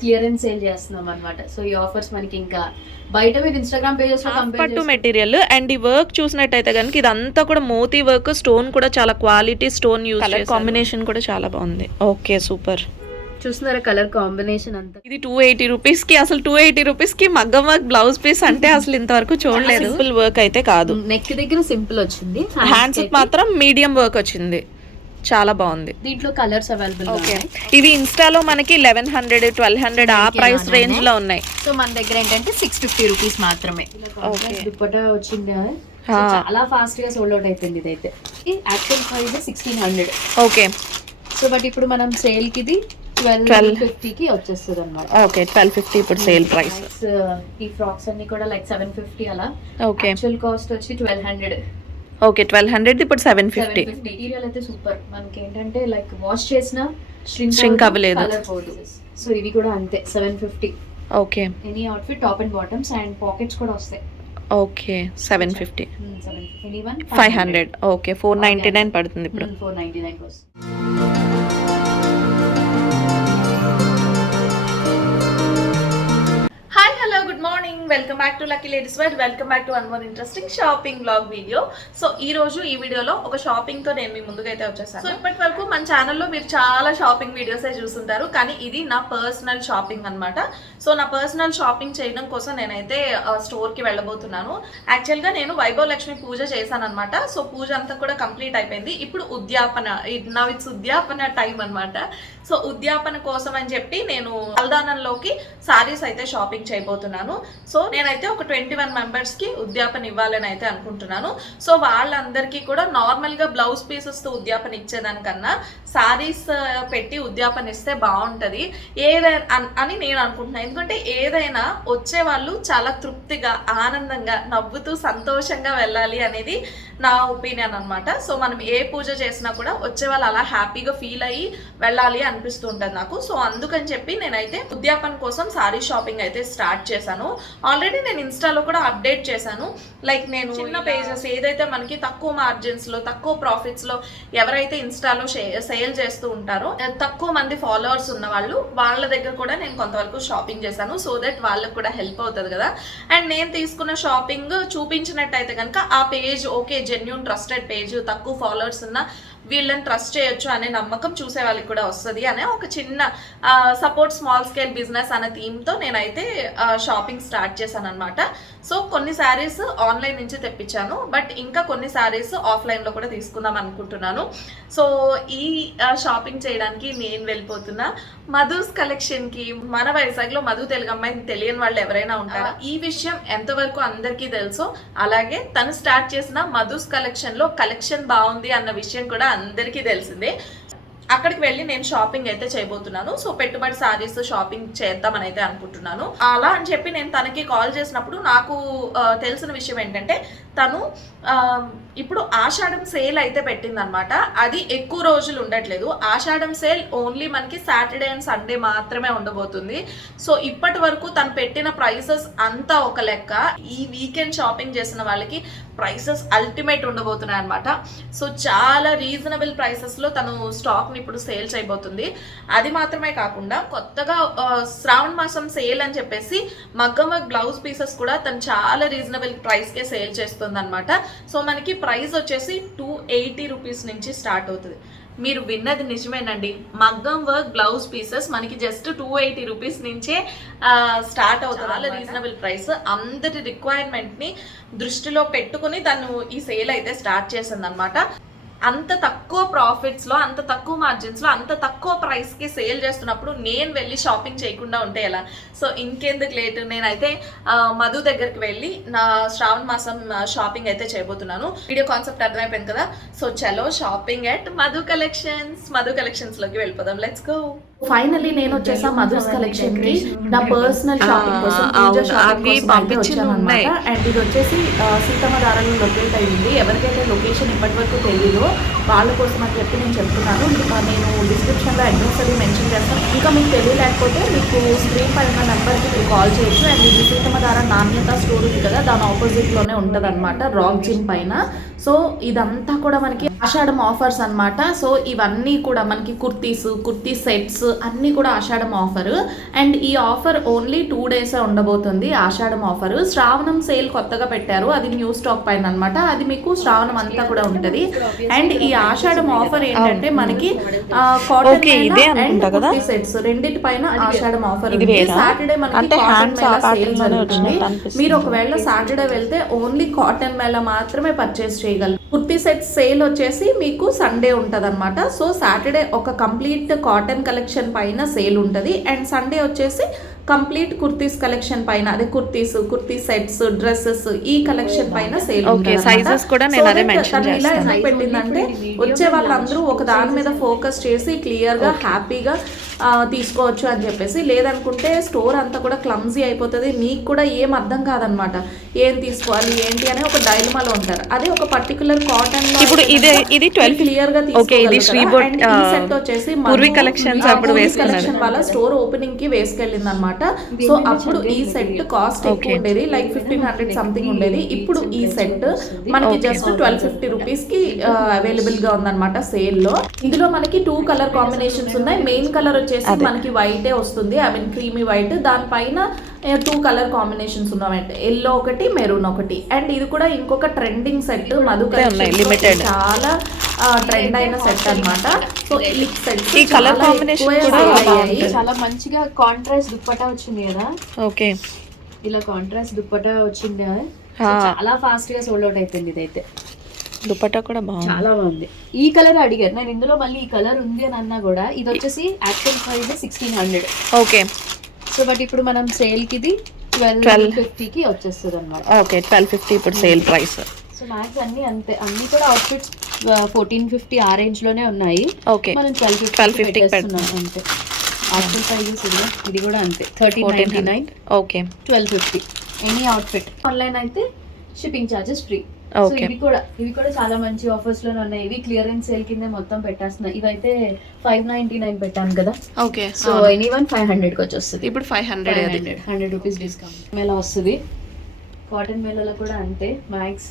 Clearance sale చేస్తున్నాం అన్నమాట. So ఈ ఆఫర్స్ మనకి ఇంకా బయట మీరు ఇన్స్టాగ్రామ్ పేజెస్ లో పట్టు మెటీరియల్ అండ్ ఈ వర్క్ చూసినట్టయితే కనుక ఇదంతా కూడా మోతీ వర్క్, స్టోన్ కూడా చాలా quality stone use, colour combination కూడా చాలా బాగుంది. Okay super. చూస్తున్నారా కలర్ కాంబినేషన్ అంతా. ఇది 280 రూపీస్ కి, అసలు 280 రూపీస్ కి మగ్గం వర్క్ బ్లౌజ్ పీస్ అంటే అసలు ఇంతవరకు చూడలేదు. సింపుల్ వర్క్ అయితే కాదు, నెక్ దగ్గర సింపుల్ వచ్చింది, హ్యాండ్స్ మాత్రం మీడియం వర్క్ వచ్చింది, చాలా బాగుంది. దీంట్లో కలర్స్ అవైలబుల్. ఓకే ఇవి ఇన్స్టాలో మనకి 1100 1200 ఆ ప్రైస్ రేంజ్ లో ఉన్నాయి. సో మన దగ్గర ఏంటంటే 650 రూపీస్ మాత్రమే. దుప్పట్టా వచ్చింది, చాలా ఫాస్ట్ గా సోల్డ్ అవుట్ అయిపోయింది. ఇదైతే actual price 1600. Okay so but ఇప్పుడు మనం సేల్ కి ఇది 1250 కి వచ్చేస్తుంది అన్నమాట. ఓకే 1250 ఇప్పుడు సేల్ ప్రైస్. ఈ ఫ్రాక్స్ అన్ని కూడా లైక్ 750 అలా. ఓకే యాక్చువల్ కాస్ట్ వచ్చి 1200. ఓకే 1200 ఇప్పుడు 750. మెటీరియల్ అయితే సూపర్. మనకి ఏంటంటే లైక్ వాష్ చేసినా ష్రింక్ అవ్వలేదు. సో ఇవి కూడా అంతే 750. Okay any outfit top and bottoms and pockets కూడా వస్తాయి. ఓకే 750. ఎనీవన్ 500. ఓకే 499 పడుతుంది ఇప్పుడు. 499 కోసం. Hi hello good morning, welcome back to lucky ladies world, welcome back to one more interesting shopping blog video. So ఈ రోజు ఈ వీడియోలో ఒక షాపింగ్ తో నేను మీ ముందుకైతే వచ్చేసాను. సో ఇప్పటి వరకు మన ఛానల్లో మీరు చాలా షాపింగ్ వీడియోస్ చూస్తుంటారు, కానీ ఇది నా పర్సనల్ షాపింగ్ అన్నమాట. సో నా పర్సనల్ షాపింగ్ చేయడం కోసం నేనైతే స్టోర్ కి వెళ్ళబోతున్నాను. యాక్చువల్ గా నేను వైభవ లక్ష్మి పూజ చేశాను అనమాట. సో పూజ అంతా కూడా కంప్లీట్ అయిపోయింది. ఇప్పుడు ఉద్యాపన, ఇట్స్ ఉద్యాపన టైం అనమాట. సో ఉద్యాపన కోసం అని చెప్పి నేను అల్దానంలోకి సారీస్ అయితే షాపింగ్ చేయబోతున్నాను. సో నేనైతే ఒక 21 మెంబర్స్ కి ఉద్యాపన ఇవ్వాలని అయితే అనుకుంటున్నాను. సో వాళ్ళందరికీ కూడా నార్మల్ గా బ్లౌజ్ పీసెస్ తో ఉద్యాపన ఇచ్చేదానికన్నా సారీస్ పెట్టి ఉద్యాపన ఇస్తే బాగుంటది ఏదైనా అని నేను అనుకుంటున్నాను. ఎందుకంటే ఏదైనా వచ్చే వాళ్ళు చాలా తృప్తిగా, ఆనందంగా, నవ్వుతూ, సంతోషంగా వెళ్ళాలి అనేది నా ఒపీనియన్ అనమాట. సో మనం ఏ పూజ చేసినా కూడా వచ్చే వాళ్ళు అలా హ్యాపీగా ఫీల్ అయ్యి వెళ్ళాలి అనిపిస్తూ ఉంటుంది నాకు. సో అందుకని చెప్పి నేనైతే ఉద్యాపన కోసం సారీ షాపింగ్ అయితే స్టార్ట్ చేశాను. ఆల్రెడీ నేను ఇన్స్టాలో కూడా అప్డేట్ చేశాను. లైక్ నేను చిన్న పేజెస్ ఏదైతే మనకి తక్కువ మార్జిన్స్ లో, తక్కువ ప్రాఫిట్స్ లో ఎవరైతే ఇన్స్టాలో సేల్ చేస్తూ ఉంటారో, తక్కువ మంది ఫాలోవర్స్ ఉన్న వాళ్ళు, వాళ్ళ దగ్గర కూడా నేను కొంతవరకు షాపింగ్ చేశాను. సో దట్ వాళ్ళకు కూడా హెల్ప్ అవుతుంది కదా. అండ్ నేను తీసుకున్న షాపింగ్ చూపించినట్టయితే కనుక ఆ page okay genuine trusted page, తక్కువ ఫాలోవర్స్ ఉన్న వీళ్ళని ట్రస్ట్ చేయొచ్చు అనే నమ్మకం చూసే వాళ్ళకి కూడా వస్తుంది అనే ఒక చిన్న సపోర్ట్ స్మాల్ స్కేల్ బిజినెస్ అనే థీమ్తో నేనైతే షాపింగ్ స్టార్ట్ చేశాను అనమాట. సో కొన్ని శారీస్ ఆన్లైన్ నుంచి తెప్పించాను, బట్ ఇంకా కొన్ని శారీస్ ఆఫ్లైన్లో కూడా తీసుకుందాం అనుకుంటున్నాను. సో ఈ షాపింగ్ చేయడానికి నేను వెళ్ళిపోతున్నా మధుస్ కలెక్షన్కి. మన వైజాగ్లో మధు తెలుగు అమ్మాయి తెలియని వాళ్ళు ఎవరైనా ఉంటారా? ఈ విషయం ఎంతవరకు అందరికీ తెలుసో, అలాగే తను స్టార్ట్ చేసిన మధుస్ కలెక్షన్లో కలెక్షన్ బాగుంది అన్న విషయం కూడా అందరికీ తెలిసిందే. అక్కడికి వెళ్ళి నేను షాపింగ్ అయితే చేయబోతున్నాను. సో పెట్టుబడి సారీస్ షాపింగ్ చేద్దామని అయితే అనుకుంటున్నాను. అలా అని చెప్పి నేను తనకి కాల్ చేసినప్పుడు నాకు తెలిసిన విషయం ఏంటంటే, తను ఇప్పుడు ఆషాఢం సేల్ అయితే పెట్టిందనమాట. అది ఎక్కువ రోజులు ఉండట్లేదు. ఆషాఢం సేల్ ఓన్లీ మనకి సాటర్డే అండ్ సండే మాత్రమే ఉండబోతుంది. సో ఇప్పటి వరకు తను పెట్టిన ప్రైసెస్ అంతా ఒక లెక్క. ఈ వీకెండ్ షాపింగ్ చేసిన వాళ్ళకి ప్రైసెస్ అల్టిమేట్ ఉండబోతున్నాయి అనమాట. సో చాలా రీజనబుల్ ప్రైసెస్లో తను స్టాక్ని ఇప్పుడు సేల్ చేయబోతుంది. అది మాత్రమే కాకుండా కొత్తగా శ్రావణ మాసం సేల్ అని చెప్పేసి మగ్గం వర్క్ బ్లౌజ్ పీసెస్ కూడా తను చాలా రీజనబుల్ ప్రైస్కే సేల్ చేస్తుంది అనమాట. సో మనకి ప్రైస్ వచ్చేసి 280 రూపీస్ నుంచి స్టార్ట్ అవుతుంది. మీరు విన్నది నిజమేనండి, మగ్గం వర్క్ బ్లౌజ్ పీసెస్ మనకి జస్ట్ 280 రూపీస్ నుంచే స్టార్ట్ అవుతుంది. చాలా రీజనబుల్ ప్రైస్. అందరి రిక్వైర్మెంట్ని దృష్టిలో పెట్టుకుని తను ఈ సేల్ అయితే స్టార్ట్ చేసింది అనమాట. అంత తక్కువ ప్రాఫిట్స్లో, అంత తక్కువ మార్జిన్స్లో, అంత తక్కువ ప్రైస్కి సేల్ చేస్తున్నప్పుడు నేను వెళ్ళి షాపింగ్ చేయకుండా ఉంటే ఎలా? సో ఇంకెందుకు లేట్, నేనైతే మధు దగ్గరికి వెళ్ళి నా శ్రావణ మాసం షాపింగ్ అయితే చేయబోతున్నాను. వీడియో కాన్సెప్ట్ అర్థమైపోయింది కదా. సో చలో shopping at Madhu collections. Madhu కలెక్షన్స్లోకి వెళ్ళిపోదాం, లెట్స్ గో. ఫైనల్లీ నేను వచ్చేసా మధుస్ కలెక్షన్ కి నా పర్సనల్ షాపింగ్ కోసం, పూజ షాపింగ్ కోసం వచ్చాను అన్నమాట. అండ్ ఇది వచ్చేసి సీతమ్మ దారాలో లొకేట్ అయ్యింది. ఎవరికైతే లొకేషన్ ఇప్పటి వరకు తెలియదో వాళ్ళ కోసం అని చెప్పి నేను చెప్తున్నాను. నేను డిస్క్రిప్షన్లో అడ్రస్ అది మెన్షన్ చేస్తాను. ఇంకా మీకు తెలియలేకపోతే మీకు స్క్రీన్ పైన నెంబర్కి మీరు కాల్ చేయొచ్చు. అండ్ ఇది సీతమ్మ ధార నాణ్యత స్టోర్ ఉంది కదా, దాని ఆపోజిట్లోనే ఉంటుంది అనమాట, రాక్ జిమ్ పైన. సో ఇదంతా కూడా మనకి ఆషాఢం ఆఫర్స్ అనమాట. సో ఇవన్నీ కూడా మనకి కుర్తీ సెట్స్ అన్నీ కూడా ఆషాఢం ఆఫర్. అండ్ ఈ ఆఫర్ ఓన్లీ 2 days ఉండబోతుంది. ఆషాఢం ఆఫర్ శ్రావణం సేల్ కొత్తగా పెట్టారు, అది న్యూ స్టాక్ పైన అనమాట. అది మీకు శ్రావణం అంతా కూడా ఉంటుంది. అండ్ ఈ ఆషాఢం ఆఫర్ ఏంటంటే మనకి కాటన్ అండ్ కుర్తీ సెట్స్ రెండింటి పైన ఆషాఢం ఆఫర్ ఉంది. సాటర్డే మనకి కాటన్ మేళా సేల్ జరుగుతుంది. మీరు ఒకవేళ సాటర్డే వెళ్తే ఓన్లీ కాటన్ మేళా మాత్రమే పర్చేస్ చేయగలరు. కుర్తీ సెట్ సేల్ వచ్చేసి మీకు సండే ఉంటుంది అనమాట. సో సాటర్డే ఒక కంప్లీట్ కాటన్ కలెక్షన్ పైన సేల్ ఉంటుంది. అండ్ సండే వచ్చేసి కంప్లీట్ కుర్తీస్ కలెక్షన్ పైన, అదే కుర్తీ సెట్స్, డ్రెస్సెస్ ఈ కలెక్షన్ పైన సేల్ ఉంటుంది. సైజెస్ కూడా నేను అదే మెన్షన్ ఇలా ఎందుకు పెట్టిందంటే వచ్చే వాళ్ళందరూ ఒక దాని మీద ఫోకస్ చేసి క్లియర్ గా హ్యాపీగా తీసుకోవచ్చు అని చెప్పేసి. లేదనుకుంటే స్టోర్ అంతా కూడా క్లమ్జీ అయిపోతుంది, మీకు కూడా ఏం అర్థం కాదనమాట, ఏం తీసుకోవాలి ఏంటి అని ఒక డైలమాలో ఉంటారు. అదే ఒక పర్టికులర్ కాటన్ ఇప్పుడు ఇది 12 క్లియర్ గా సెట్ వచ్చేసి కలెక్షన్ వాళ్ళ స్టోర్ ఓపెనింగ్ కి వేసుకెళ్ళింది అనమాట. సో అప్పుడు ఈ సెట్ కాస్ట్ ఎక్కువ ఉండేది, లైక్ 1500 సంథింగ్ ఉండేది. ఇప్పుడు ఈ సెట్ మనకి జస్ట్ 1250 రూపీస్ కి అవైలబుల్ గా ఉందన్నమాట సేల్ లో. ఇందులో మనకి 2 కలర్ కాంబినేషన్స్ ఉన్నాయి. మెయిన్ కలర్ వచ్చేసి మనకి వైటే వస్తుంది, ఐ మీన్ క్రీమీ వైట్. దానిపైన 2 కలర్ కాంబినేషన్స్ ఉన్నాయంట, ఎల్లో ఒకటి, మెరూన్ ఒకటి. అండ్ ఇది కూడా ఇంకొక ట్రెండింగ్ సెట్, మధు లిమిటెడ్, చాలా ట్రెండ్ అయిన సెట్ అన్నమాట. సో ఈ సెట్ ఈ కలర్ కాంబినేషన్ కూడా చాలా మంచిగా కాంట్రాస్ట్ దుప్పటా వచ్చింది కదా. ఓకే, ఇలా కాంట్రాస్ట్ దుప్పటా వచ్చింది కదా. చాలా ఫాస్ట్ గా సోల్డ్ అవుట్ అయిపోయింది ఇదైతే. దుపట్టా కూడా బాగుంది, చాలా బాగుంది. ఈ కలర్ అడిగారు నేను, ఇందులో మళ్ళీ ఈ కలర్ ఉంది అని అన్నా కూడా. ఇది వచ్చేసి actual price 1600. Okay. So but ఇప్పుడు మనం సేల్ కి ఇది 1250 కి వచ్చేస్తుంది అనమాట. ఓకే, 1250 ఇప్పుడు సేల్ ప్రైస్. సో మ్యాక్స్ అన్ని అంతే, అన్ని కూడా అవుట్ఫిట్స్ 1450 ఆ రేంజ్ లోనే ఉన్నాయి. ఓకే, మనం 1250 పెడుతున్నాం అంతే. యాక్చువల్ ప్రైజెస్ ఇది కూడా అంతే, 1399. Okay, 1250 any outfit. ఆన్లైన్ అయితే shipping charges free. So okay, ఇవి కూడా చాలా మంచి ఆఫర్స్ లోనే ఉన్నాయి. ఇవి క్లియరెన్స్ సేల్ కింద మొత్తం పెట్టేస్తున్నాయి. ఇవైతే 599 పెట్టాను కదా. ఓకే. సో ఎనీవన్ 500 కి వచ్చేస్తుంది. ఇప్పుడు 500 100 రూపీస్ డిస్కౌంట్ మేళా వస్తుంది. కాటన్ మేళాలో కూడా అంతే. మ్యాక్స్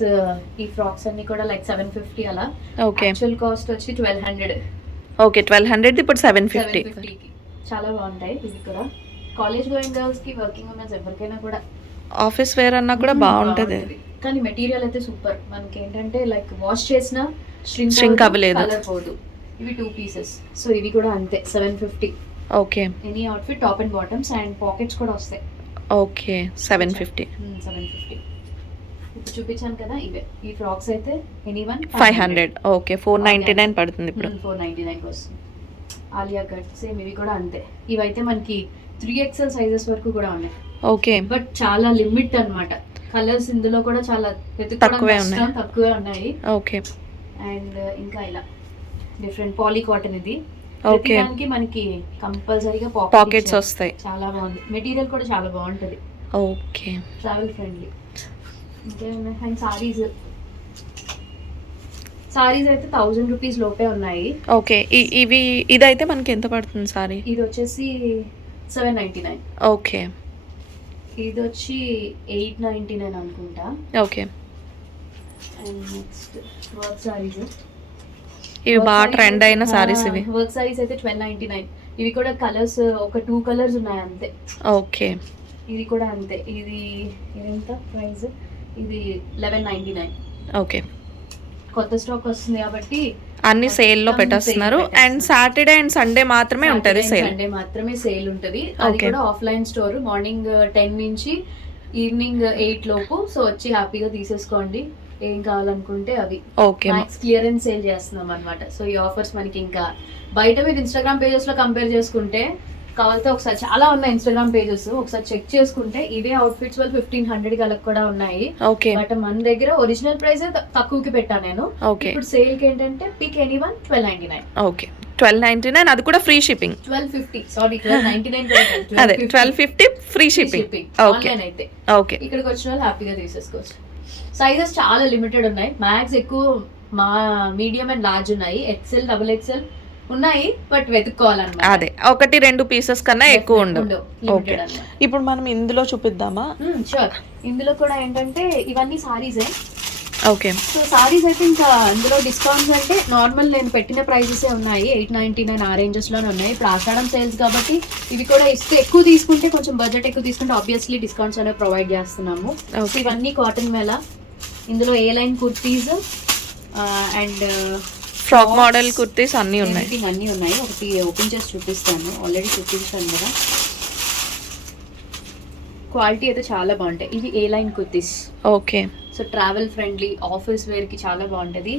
ఈ ఫ్రాక్స్ అన్ని కూడా లైక్ 750 అలా. ఓకే, యాక్చువల్ కాస్ట్ వచ్చి 1200. ఓకే, 1200 ఇప్పుడు 750 కి చాలా బాగుంటాయి. ఇవి కూడా కాలేజ్ గోయింగ్ గర్ల్స్ కి, వర్కింగ్ ఉమెన్స్ ఎవరికైనా కూడా ఆఫీస్ వేర్ అన్నా కూడా బాగుంటది. కానీ మెటీరియల్ అయితే సూపర్. మనకి ఏంటంటే లైక్ వాష్ చేసినా Shrink అవ్వలేదు, కలర్ పోదు. ఇవి 2 పీసెస్. సో ఇవి కూడా అంతే 750. Okay, any outfit top and bottoms and pockets కూడా వస్తాయి. ఓకే, 750. 750 ఇప్పుడు చూపించాను కదా. ఇవే ఈ ఫ్రాక్స్ అయితే ఎనీవన్ 500. ఓకే, 499 పడుతుంది ఇప్పుడు. 499 వస్తుంది. ఆలియా కట్ సేమ్ ఇవి కూడా అంతే. ఇవైతే మనకి 3XL సైజెస్ వరకు కూడా ఉన్నాయి. ఓకే, బట్ చాలా లిమిట్ అన్నమాట. కలర్స్ ఇందులో కూడా చాలా తక్కువే ఉన్నాయి. ఓకే. అండ్ ఇంకా ఇలా డిఫరెంట్ పాలీ కాటన్ ఇది. ఓకే, దానికి మనకి కంపల్సరీగా పాకెట్స్ వస్తాయి. చాలా బాగుంది. మెటీరియల్ కూడా చాలా బాగుంటది. Okay, travel friendly. ఇంకేమున్నాయి? అండ్ సారీస్ అయితే 1000 రూపీస్ లోపే ఉన్నాయి. ఓకే. ఇదైతే మనకి ఎంత పడుతుంది సారీ? ఇది వచ్చేసి 799. ఓకే, ఇది వచ్చి 899 అనుకుంటా. Okay. And next work saris. ఇవి బాగా ట్రెండ్ అయిన సారీస్ ఇవి. వర్క్ సారీస్ అయితే 1299. ఇవి కూడా కలర్స్ ఒక 2 కలర్స్ ఉన్నాయి అంతే. ఓకే, ఇది కూడా అంతే. ఇది ఎంత ప్రైస్? ఇది 1199. ఓకే. కొత్త స్టాక్ వస్తుంది కాబట్టి అన్ని సేల్ లో పెట్టేస్తున్నారు. అండ్ సాటర్డే అండ్ సండే మాత్రమే ఉంటది సేల్. సండే మాత్రమే సేల్ ఉంటది. అది కూడా ఆఫ్లైన్ స్టోర్. మార్నింగ్ 10 నుంచి ఈవినింగ్ 8 లోపు. సో వచ్చి హ్యాపీగా తీసేసుకోండి ఏం కావాలనుకుంటే అవి. ఓకే, మ్యాక్స్ క్లియరెన్స్ సేల్ చేస్తున్నాం అన్నమాట. సో ఈ ఆఫర్స్ మనకి ఇంకా బయట మీరు ఇన్స్టాగ్రామ్ పేజెస్ లో కంపేర్ చేసుకుంటే కావాలంటే ఒకసారి చాలా ఉన్నాయి ఇన్స్టాగ్రామ్ పేజెస్, ఒకసారి చెక్ చేసుకుంటే ఇవే అవుట్ఫిట్స్ వాళ్ళు 1500 కలకి కూడా ఉన్నాయి. ఓకే. బట్ మన దగ్గర ఒరిజినల్ ప్రైస్ తక్కువకి పెట్టాను నేను. ఓకే. ఇప్పుడు సేల్ కి ఏంటంటే పిక్ ఎనీవన్ 1299. ఓకే, 1299. అది కూడా ఫ్రీ షిప్పింగ్. 1250 సారీ 1299. అదే 1250 ఫ్రీ షిప్పింగ్. ఓకే, అయితే ఓకే. ఇక్కడికి వచ్చిన వాళ్ళు హ్యాపీగా తీసేసుకోవచ్చు. సైజెస్ చాలా లిమిటెడ్ ఉన్నాయి. మ్యాక్స్ ఎక్కువ మా మీడియం అండ్ లార్జ్ ఉన్నాయి, ఎక్సెల్ డబుల్ ఎక్సెల్ ఉన్నాయి, బట్ వెతుక్కోవాలన్నమాట. అదే 1-2 పీసెస్ కన్నా ఎక్కువ ఉండవు. ఓకే, Limited అన్నమాట. ఇప్పుడు మనం ఇందులో చూపిద్దామా? షూర్. ఇందులో కూడా ఏంటంటే ఇవన్నీ సారీసే. ఓకే, సో సారీస్ అయితే ఇంకా అందులో డిస్కౌంట్స్ అంటే నార్మల్ నేను పెట్టిన ప్రైజెస్ ఉన్నాయి, 899 ఆ రేంజెస్ లోనే ఉన్నాయి. ఇప్పుడు ఆషాఢం సేల్స్ కాబట్టి ఇవి కూడా ఇస్తే ఎక్కువ తీసుకుంటే, కొంచెం బడ్జెట్ ఎక్కువ తీసుకుంటే ఆబ్వియస్లీ డిస్కౌంట్స్ అనేవి ప్రొవైడ్ చేస్తున్నాము. సో ఇవన్నీ కాటన్ మేళ. ఇందులో A line kurtis and frock model kurtis అన్నీ ఉన్నాయి. అన్నీ ఉన్నాయి. ఒకటి ఓపెన్ చేసి చూపిస్తాను, ఆల్రెడీ చూపించాను కదా. క్వాలిటీ అయితే చాలా బాగుంటాయి. ఇది A line kurtis. Okay, so travel friendly, office wear కి చాలా బాగుంటది.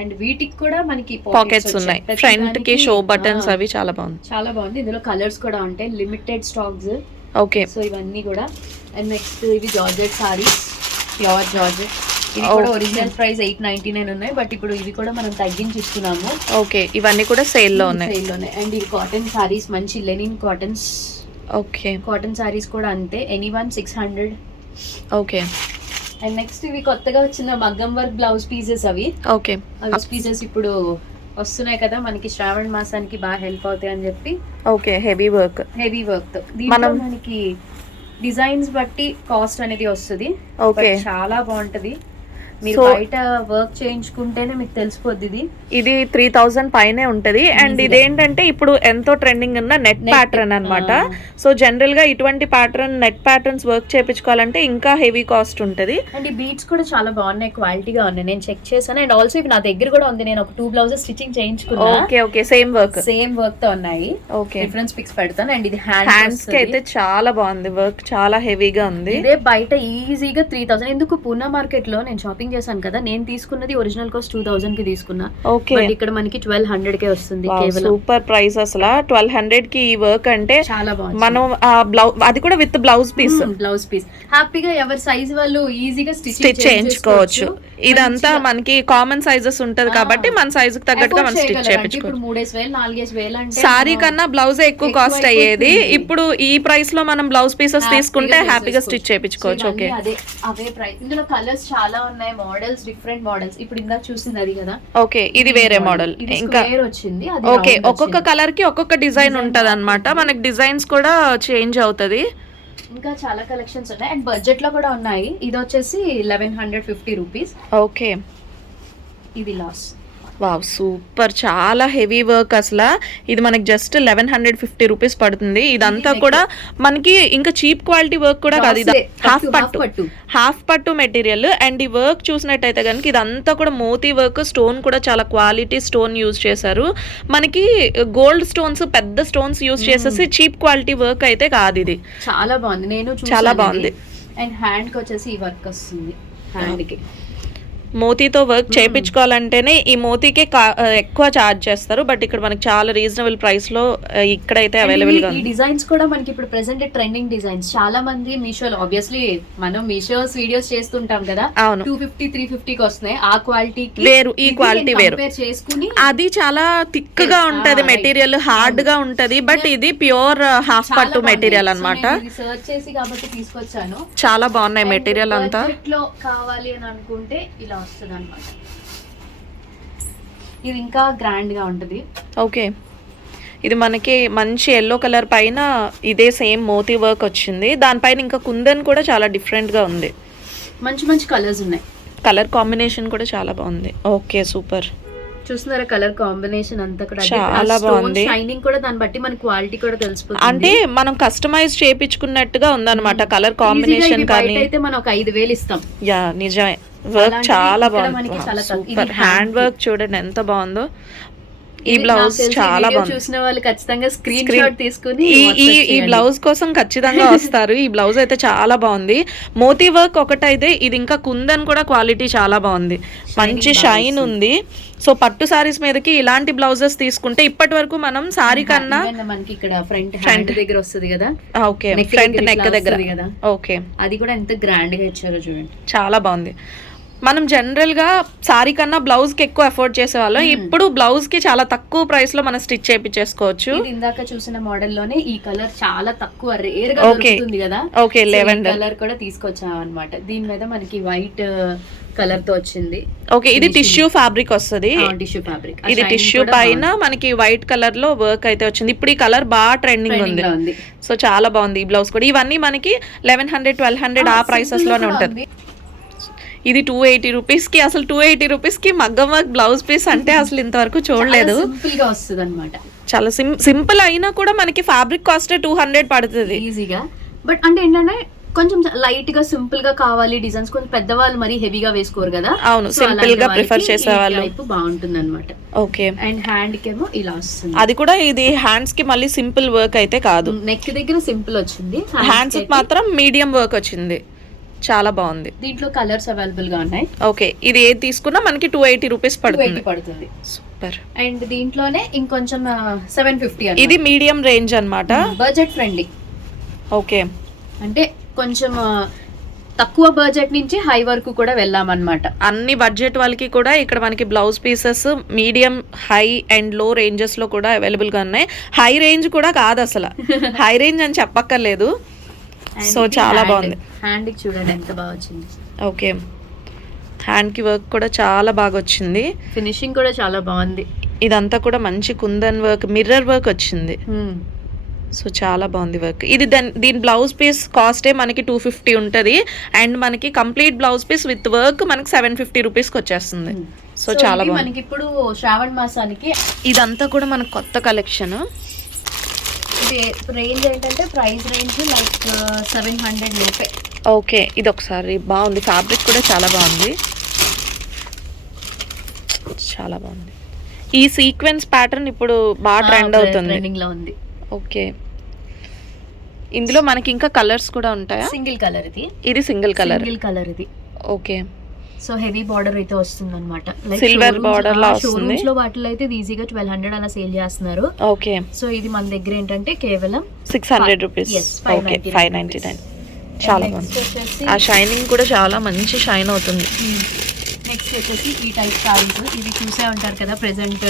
అండ్ వీటికి కూడా మనకి పాకెట్స్ ఉన్నాయి, ఫ్రంట్ కి షో బటన్స్ అవి చాలా బాగుంది. చాలా బాగుంది. ఇందులో కలర్స్ కూడా ఉంటాయి, లిమిటెడ్ స్టాక్స్. ఓకే, సో ఇవన్నీ కూడా. అండ్ నెక్స్ట్ ఇవి జార్జెట్ సారీస్, ప్యూర్ జార్జెట్. ఇది కూడా ఒరిజినల్ ప్రైస్ 899 ఉన్నాయి, బట్ ఇప్పుడు ఇవి కూడా మనం తగ్గించి ఇస్తున్నాము. ఓకే, ఇవన్నీ కూడా సేల్ లో ఉన్నాయి. సేల్ లోనే. అండ్ ఇవి కాటన్ సారీస్, మంచి Lenin cottons. Okay, cotton saris కూడా అంతే, ఎనీవన్ 600. ఓకే. అండ్ నెక్స్ట్ ఇవి కొత్తగా వచ్చిన మగ్గం వర్క్ బ్లౌజ్ పీసెస్. అవి ఓకే, బ్లౌజ్ పీసెస్ ఇప్పుడు వస్తున్నాయి కదా మనకి, శ్రావణ మాసానికి బాగా హెల్ప్ అవుతాయి అని చెప్పి. Okay, heavy work. Heavy work తో దీంట్లో మనకి డిజైన్స్ బట్టి కాస్ట్ అనేది వస్తుంది. ఓకే, చాలా బాగుంటది. మీరు బయట వర్క్ చేయించుకుంటేనే మీకు తెలిసిపోద్ది. ఇది 3000 పైనే ఉంటది. అండ్ ఇదేంటంటే ఇప్పుడు ఎంతో ట్రెండింగ్ ఉన్న నెట్ ప్యాటర్న్ అన్నమాట. సో జనరల్ గా ఇటువంటి ప్యాటర్న్, నెట్ ప్యాటర్న్స్ వర్క్ చేయించుకోవాలంటే ఇంకా హెవీ కాస్ట్ ఉంటది. అండ్ ఈ బీట్స్ కూడా చాలా బాగున్నాయి, క్వాలిటీగా ఉన్నాయి. నేను చెక్ చేశాను. అండ్ ఆల్సో ఇవి నా దగ్గర కూడా ఉంది, నేను ఒక 2 బ్లౌజెస్ స్టిచ్చింగ్ చేయించుకున్నా. ఓకే, ఓకే, సేమ్ వర్క్ తో ఉన్నాయి. ఓకే, డిఫరెన్స్ పిక్స్ పెడతాను. అండ్ ఇది హ్యాండ్స్ కి అయితే చాలా బాగుంది, వర్క్ చాలా హెవీగా ఉంది. ఇదే బయట ఈజీగా 3000. ఎందుకు పూనా మార్కెట్ లో నేను షాపింగ్ చేశాను కదా, నేను తీసుకున్నది ఒరిజినల్ కాస్ట్ 2000 కి తీసుకున్నా. ఓకే, బట్ ఇక్కడ మనకి 1200 కే వస్తుంది కేవలం. సూపర్ ప్రైస్ అసలు. 1200 కి ఈ వర్క్ అంటే చాలా బాగుంది. మనం బ్లౌజ్, అది కూడా with blouse piece. Blouse piece హ్యాపీగా ఎవరి సైజ్ వాళ్ళు ఈజీగా స్టిచ్ చేయించుకోవచ్చు. ఇదంతా మనకి కామన్ సైజెస్ ఉంటది కాబట్టి మన సైజ్ కి తగ్గట్టుగా మనం స్టిచ్ చేయించుకోవచ్చు. 3000-4000 అంటే సారీ కన్నా బ్లౌజ్ ఎక్కువ కాస్ట్ అయ్యేది. ఇప్పుడు ఈ ప్రైస్ లో మనం బ్లౌజ్ పీసెస్ తీసుకుంటే హ్యాపీగా స్టిచ్ చేయించుకోవచ్చు. ఓకే, అవే ప్రైస్. ఇందులో కలర్స్ చాలా ఉన్నాయి, మోడల్స్ డిఫరెంట్ మోడల్స్. ఇప్పుడు ఇందాక చూసింది అది కదా. ఓకే, ఇది వేరే మోడల్. ఇంకా వచ్చింది. ఓకే, ఒక్కొక్క కలర్ కి ఒక్కొక్క డిజైన్ ఉంటది అన్నమాట. మనకి డిజైన్స్ కూడా చేంజ్ అవుతది. ఇంకా చాలా కలెక్షన్స్ ఉన్నాయి అండ్ బడ్జెట్ లో కూడా ఉన్నాయి. ఇది వచ్చేసి 1150 రూపీస్. ఓకే, ఇది లాస్. వావ్, సూపర్, చాలా హెవీ వర్క్ అసలు. ఇది మనకి జస్ట్ 1150 రూపీస్ పడుతుంది. ఇదంతా కూడా మనకి ఇంకా చీప్ క్వాలిటీ వర్క్ కూడా కాదు, ఇది హాఫ్ పట్టు మెటీరియల్. అండ్ ఈ వర్క్ చూసినట్టయితే కనుక ఇదంతా కూడా మోతీ వర్క్, స్టోన్ కూడా చాలా క్వాలిటీ స్టోన్ యూజ్ చేశారు. మనకి గోల్డ్ స్టోన్స్, పెద్ద స్టోన్స్ యూజ్ చేసేసి చీప్ క్వాలిటీ వర్క్ అయితే కాదు. ఇది చాలా బాగుంది, నేను చాలా బాగుంది. అండ్ హ్యాండ్ కి వచ్చేసి ఈ వర్క్ వస్తుంది. హ్యాండ్ కి మోతీతో వర్క్ చేయించుకోవాలంటేనే ఈ మోతీకే ఎక్కువ చార్జ్ చేస్తారు. బట్ ఇక్కడ మనకి చాలా రీజనబుల్ ప్రైస్ లో ఇక్కడైతే అవైలబుల్ గా ఈ డిజైన్స్ కూడా మనకి ఇప్పుడు ప్రెసెంట్ ట్రెండింగ్ డిజైన్స్. చాలా మంది మీషోలో, ఆబ్వియస్లీ మనం మీషోస్ వీడియోస్ చేస్తుంటాం కదా, 250-350 కి వస్తున్నాయి. ఆ క్వాలిటీ వేరు, ఈ క్వాలిటీ వేరు చేసుకుని. అది చాలా థిక్ గా ఉంటది మెటీరియల్, హార్డ్ గా ఉంటది. బట్ ఇది ప్యూర్ హాఫ్ పట్టు మెటీరియల్ అన్నమాట. సర్చ్ చేసి కాబట్టి తీసుకొచ్చాను. చాలా బాగున్నాయి మెటీరియల్ అంతా. లో కావాలి అని అనుకుంటే ఇలా వస్తుంది అన్నమాట. ఇది ఇంకా గ్రాండ్ గా ఉంటది. ఓకే, ఇది మనకి మంచి ఎల్లో కలర్ పైన ఇదే సేమ్ మోతీ వర్క్ వచ్చింది. దానిపైన ఇంకా కుందన్ కూడా చాలా డిఫరెంట్ గా ఉంది. మంచి మంచి కలర్స్ ఉన్నాయి. కలర్ కాంబినేషన్ కూడా చాలా బాగుంది. Okay, super. చూస్తున్నారా కలర్ కాంబినేషన్ అంతా కూడా చాలా బాగుంది. షైనింగ్ కూడా, దాన్ని బట్టి మన క్వాలిటీ కూడా తెలిసిపోతుంది. అంటే మనం కస్టమైజ్ చేయించుకున్నట్టుగా ఉందన్నమాట కలర్ కాంబినేషన్. కానీ అయితే మనం ఒక 5000 ఇస్తాం. యా, నిజమే. వర్క్ చాలా బాగుంది, సూపర్. హ్యాండ్ వర్క్ చూడండి ఎంత బాగుందో. ఈ బ్లౌజ్ చాలా బాగుంది. చూసిన వాళ్ళు ఖచ్చితంగా స్క్రీన్ షాట్ తీసుకుని ఈ బ్లౌజ్ కోసం ఖచ్చితంగా వస్తారు. ఈ బ్లౌజ్ అయితే చాలా బాగుంది. మోతీ వర్క్ ఒకటైతే ఇది ఇంకా కుందన్ కూడా క్వాలిటీ చాలా బాగుంది, మంచి షైన్ ఉంది. సో పట్టు సారీస్ మీదకి ఇలాంటి బ్లౌజెస్ తీసుకుంటే ఇప్పటి వరకు మనం సారీ కన్నా మనకి ఇక్కడ ఫ్రంట్ దగ్గర వస్తుంది కదా. ఓకే, ఫ్రంట్ నెక్ దగ్గర కదా. ఓకే, అది కూడా ఎంత గ్రాండ్ గా ఇచ్చారో చూడండి, చాలా బాగుంది. మనం జనరల్ గా సారీ కన్నా బ్లౌజ్ కి ఎక్కువ ఎఫోర్డ్ చేసేవాళ్ళం. ఇప్పుడు బ్లౌజ్ కి చాలా తక్కువ ప్రైస్ లో మనం స్టిచ్ చేయించేసుకోవచ్చు. ఇది ఇందాక చూసిన మోడల్ లోనే ఈ కలర్ చాలా తక్కువ రేర్ గా దొరుకుతుంది కదా. ఓకే, లెవెండర్ కలర్ కూడా తీసుకొచ్చాం అన్నమాట. దీని మీద మనకి వైట్ కలర్ తో వచ్చింది. ఓకే, ఇది టిష్యూ ఫ్యాబ్రిక్ వస్తుంది. టిష్యూ ఫ్యాబ్రిక్, ఇది టిష్యూ పైన మనకి వైట్ కలర్ లో వర్క్ అయితే వచ్చింది. ఇప్పుడు ఈ కలర్ బాగా ట్రెండింగ్ ఉంది. సో చాలా బాగుంది ఈ బ్లౌజ్ కూడా. ఇవన్నీ మనకి 1100 1200 ఆ ప్రైసెస్ లోనే ఉంటుంది. ఇది 280 రూపీస్ కి, అసలు 280 రూపీస్ కి మగ్గం వర్క్ బ్లౌజ్ పీస్ అంటే అసలు ఇంతవరకు చూడలేదు. సింపుల్ గా వస్తుంది అనమాట. చాలా సింపుల్ అయినా కూడా మనకి ఫ్యాబ్రిక్ కాస్ట్ 200 పడుతుంది ఈజీగా. బట్ అంటే ఏంటంటే కొంచెం లైట్ గా సింపుల్ గా కావాలి డిజైన్స్, కొంచెం పెద్దవాళ్ళు మరి హెవీగా వేసుకోరు కదా. అవును, సింపుల్ గా ప్రిఫర్ చేసేవాళ్ళు బాగుంటుంది అనమాట. ఓకే, అండ్ హ్యాండ్ కేమో ఇలా వస్తుంది. అది కూడా ఇది హ్యాండ్స్ కి మళ్ళీ సింపుల్ వర్క్ అయితే కాదు, నెక్ దగ్గర సింపుల్ వచ్చింది, హ్యాండ్స్ మాత్రం మీడియం వర్క్ వచ్చింది. చాలా బాగుంది. దీంట్లో కలర్స్ అవైలబుల్ గా ఉన్నాయి. ఓకే, ఇది ఏది తీసుకున్నా మనకి 280 రూపీస్ పడుతుంది. సూపర్. అండ్ దీంట్లోనే ఇంకొంచెం 750. ఇది మీడియం రేంజ్ అన్నమాట, బడ్జెట్ ఫ్రెండ్లీ. ఓకే, అంటే కొంచెం తక్కువ బడ్జెట్ నుంచి హై వరకు కూడా వెళ్ళామన్నమాట. అన్ని బడ్జెట్ వాళ్ళకి కూడా ఇక్కడ మనకి blouse pieces medium, high and లో రేంజెస్ లో కూడా అవైలబుల్ గా ఉన్నాయి. హై రేంజ్ కూడా కాదు అసలు, హై రేంజ్ అని చెప్పక్కర్లేదు. సో చాలా బాగుంది. హ్యాండ్ కి చూడండి ఎంత బాగా వచ్చింది. ఓకే, హ్యాండ్ కి వర్క్ కూడా చాలా బాగా వచ్చింది. ఫినిషింగ్ కూడా చాలా బాగుంది. ఇదంతా కూడా మంచి కుందన్ వర్క్, మిర్రర్ వర్క్ వచ్చింది. సో చాలా బాగుంది వర్క్. ఇది దీని బ్లౌజ్ పీస్ కాస్టే మనకి 250 ఉంటుంది. అండ్ మనకి complete blouse piece with work మనకి 750 రూపీస్కి వచ్చేస్తుంది. సో చాలా బాగుంది. మనకి ఇప్పుడు శ్రావణ మాసానికి ఇదంతా కూడా మనకు కొత్త కలెక్షన్. ఇది రేంజ్ ఏంటంటే ప్రైస్ రేంజ్ లైక్ 700 లోపే. ఓకే, ఇది ఒకసారి బాగుంది. ఫ్యాబ్రిక్ కూడా చాలా బాగుంది, చాలా బాగుంది. ఈ సీక్వెన్స్ ప్యాటర్న్ ఇప్పుడు బాగా ట్రెండ్ అవుతుంది. ఓకే, ఇందులో మనకి ఇంకా కలర్స్ కూడా ఉంటాయా? సింగిల్ కలర్ ఇది సింగిల్ కలర్ ఇది. ఓకే, సో హెవీ బార్డర్ అయితే వస్తుంది అనమాట. సిల్వర్ బార్డర్ లా వస్తుంది. లో వాటిలో అయితే ఈజీగా 1200 అలా సేల్ చేస్తున్నారు. ఓకే, సో ఇది మన దగ్గర ఏంటంటే కేవలం 600 రూపీస్. ఓకే, 599. చాలా బాగుంది. ఆ షైనింగ్ కూడా చాలా మంచి షైన్ అవుతుంది. నెక్స్ట్ వచ్చేసి ఈ టైప్ సారీస్, ఇవి చూసే ఉంటారు కదా ప్రెసెంట్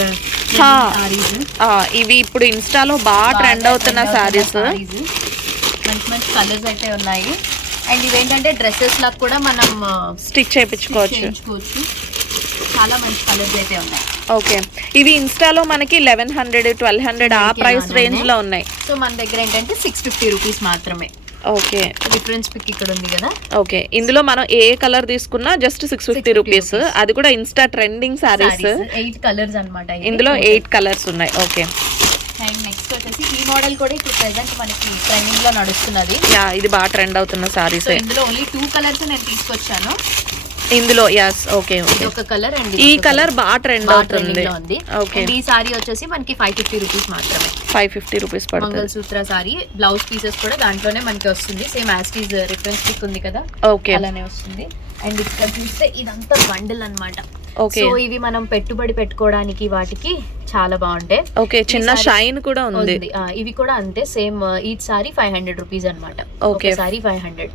ఇవి ఇప్పుడు ఇన్స్టాలో బాగా ట్రెండ్ అవుతున్న సారీస్. మంచి మంచి కలర్స్ అయితే ఉన్నాయి. అండ్ ఇవేంటంటే డ్రెస్సెస్ లకు కూడా మనం స్టిచ్ చేయించుకోవచ్చు. చాలా మంచి కలర్స్ అయితే ఉన్నాయి. ఓకే, ఇవి ఇన్స్టాలో మనకి 1100 1200 ఆ ప్రైస్ రేంజ్ లో ఉన్నాయి. సో మన దగ్గర ఏంటంటే 650 రూపీస్ మాత్రమే. ఓకే, డిఫరెన్స్ పిక్ ఇక్కడ ఉంది కదా. ఓకే, ఇందులో మనం ఏ కలర్ తీసుకున్నా జస్ట్ 650 రూపీస్. అది కూడా ఇన్స్టా ట్రెండింగ్ సారీస్. 8 కలర్స్ అన్నమాట. ఇందులో 8 కలర్స్ ఉన్నాయి. ఓకే, అండ్ నెక్స్ట్ వచ్చేసి ఈ మోడల్ కూడా ఇప్పుడు ప్రెసెంట్ మనకి ట్రెండింగ్ లో నడుస్తున్నది. యా, ఇది బాగా ట్రెండ్ అవుతున్న సారీస్. ఇందులో ఓన్లీ 2 కలర్స్ నేను తీసుకొచ్చాను ఇందులో. yes, ఓకే, ఒక కలర్ అండ్ ఈ కలర్ బాగా ట్రెండ్ అవుతుంది. ఓకే, ఈ సారీ వచ్చేసి మనకి 550 రూపీస్ మాత్రమే. 550 రూపీస్ పడుతుంది. మంగళసూత్ర సారీ, బ్లౌజ్ పీసెస్ కూడా దాంట్లోనే మనకి వస్తుంది. Same as it is reference pic ఉంది కదా, ఓకే, అలానే వస్తుంది. అండ్ ఇక్కడ చూస్తే ఇదంతా బండిల్ అన్నమాట. ఓకే, సో ఇవి మనం పెట్టుబడి పెట్టుకోవడానికి వాటికి చాలా బాగుంటాయి. ఓకే, చిన్న షైన్ కూడా ఉంది. ఇవి కూడా అంతే, సేమ్ ఈ సారీ 500 రూపీస్ అన్నమాట. Okay, sorry 500